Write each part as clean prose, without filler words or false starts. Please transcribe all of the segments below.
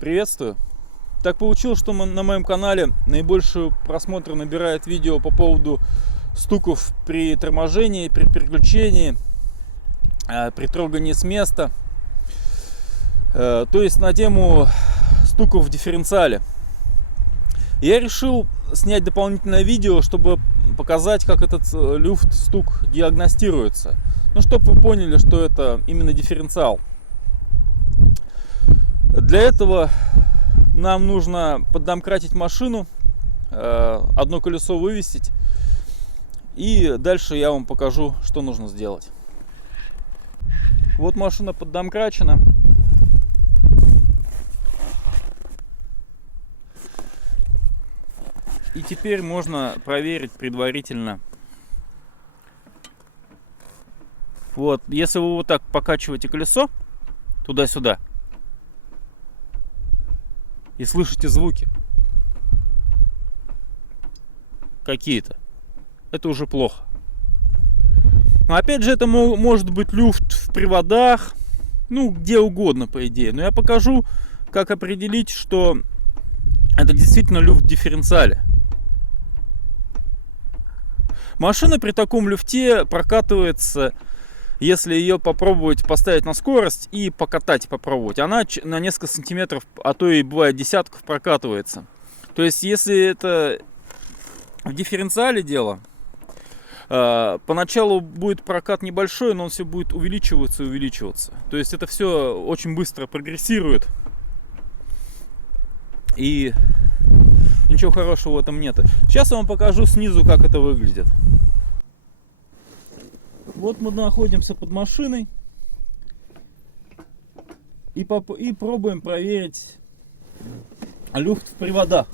Приветствую! Так получилось, что на моем канале наибольшую просмотр набирает видео по поводу стуков при торможении, при переключении, при трогании с места. То есть на тему стуков в дифференциале. Я решил снять дополнительное видео, чтобы показать, как этот люфт-стук диагностируется. Ну, чтобы вы поняли, что это именно дифференциал. Для этого нам нужно поддомкратить машину, одно колесо вывесить, и дальше я вам покажу, что нужно сделать. Вот машина поддомкрачена. И теперь можно проверить предварительно. Вот, если вы вот так покачиваете колесо туда-сюда и слышите звуки какие-то, это уже плохо. Но опять же, это может быть люфт в приводах, ну, где угодно, по идее. Но я покажу, как определить, что это действительно люфт в дифференциале. Машина при таком люфте прокатывается, если ее попробовать поставить на скорость и покатать, попробовать. Она на несколько сантиметров, а то и бывает десятков, прокатывается. То есть, если это в дифференциале дело, поначалу будет прокат небольшой, но он все будет увеличиваться и увеличиваться. То есть, это все очень быстро прогрессирует. И ничего хорошего в этом нет. Сейчас я вам покажу снизу, как это выглядит. Вот мы находимся под машиной и пробуем проверить люфт в приводах.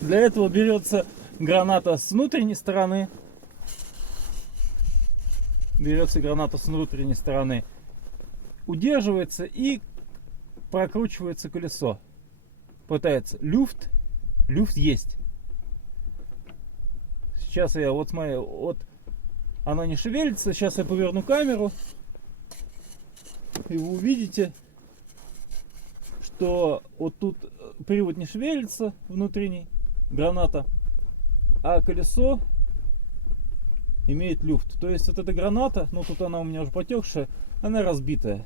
Для этого берется граната с внутренней стороны. Удерживается и прокручивается колесо. Пытается. Люфт есть. Сейчас я вот смотрю, вот она не шевелится. Сейчас я поверну камеру, и вы увидите, что вот тут привод не шевелится, внутренний, граната, а колесо имеет люфт. То есть вот эта граната, ну тут она у меня уже потекшая, она разбитая.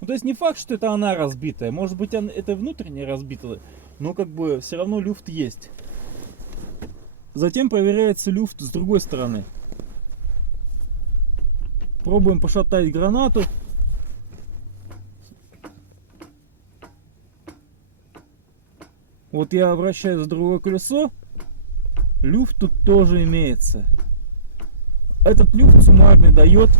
Ну, то есть не факт, что это она разбитая. Может быть, это внутренне разбитая, но как бы все равно люфт есть. Затем проверяется люфт с другой стороны. Пробуем пошатать гранату. Вот я обращаюсь в другое колесо. Люфт тут тоже имеется. Этот люфт суммарный дает...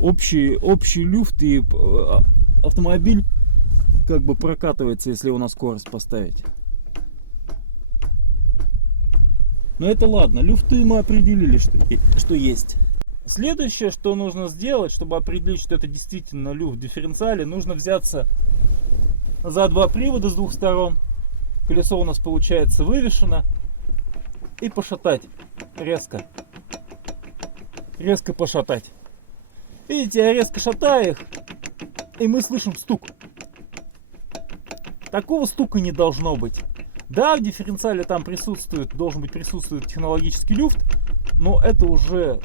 общий люфт, и автомобиль как бы прокатывается, если его на скорость поставить. Но это ладно, люфты мы определили, что есть. Следующее, что нужно сделать, чтобы определить, что это действительно люфт в дифференциале, нужно взяться за два привода с двух сторон. Колесо у нас получается вывешено. И пошатать резко. Резко пошатать. Видите, я резко шатаю их, и мы слышим стук. Такого стука не должно быть. Да, в дифференциале там должен присутствовать технологический люфт, но это уже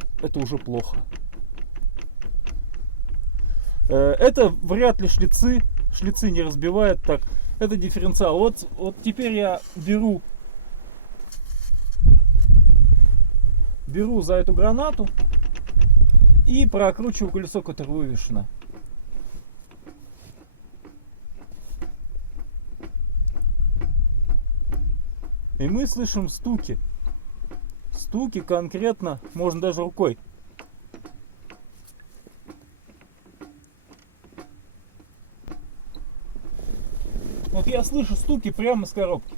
плохо. Это вряд ли шлицы не разбивают так. Это дифференциал. Вот теперь я беру за эту гранату и прокручиваю колесо, которое вывешено. И мы слышим стуки. Стуки конкретно, можно даже рукой. Вот я слышу стуки прямо с коробки.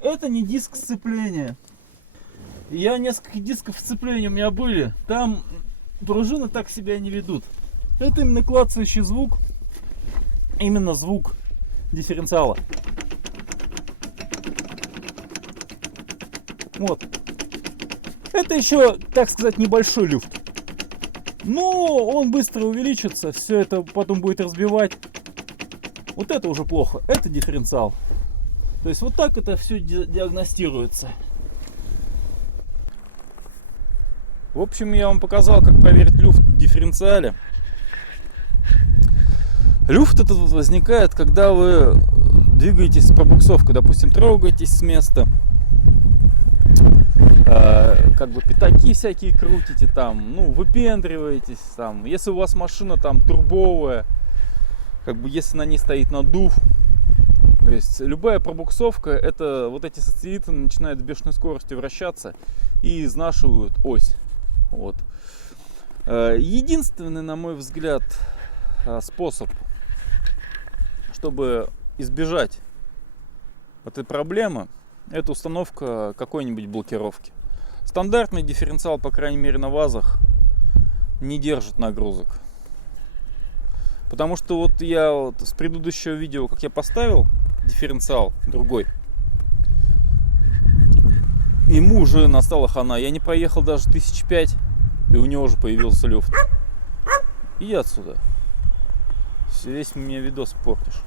Это не диск сцепления. Я несколько дисков сцепления у меня были. Там пружины так себя не ведут. Это именно клацающий звук. Именно звук дифференциала. Вот. Это еще, так сказать, небольшой люфт. Но он быстро увеличится, все это потом будет разбивать. Вот это уже плохо. Это дифференциал. То есть вот так это все диагностируется. В общем, я вам показал, как проверить люфт в дифференциале. Люфт этот возникает, когда вы двигаетесь с пробуксовкой, допустим, трогаетесь с места, как бы пятаки всякие крутите там, ну, выпендриваетесь там. Если у вас машина там турбовая, как бы если на ней стоит надув, то есть любая пробуксовка, это вот эти сателлиты начинают с бешеной скоростью вращаться и изнашивают ось. Вот. Единственный, на мой взгляд, способ, чтобы избежать этой проблемы, это установка какой-нибудь блокировки. Стандартный дифференциал, по крайней мере на ВАЗах, не держит нагрузок. Потому что вот я вот с предыдущего видео, как я поставил дифференциал другой, ему уже настала хана. Я не проехал даже 1005, и у него уже появился люфт. Иди отсюда. Весь мне видос портишь.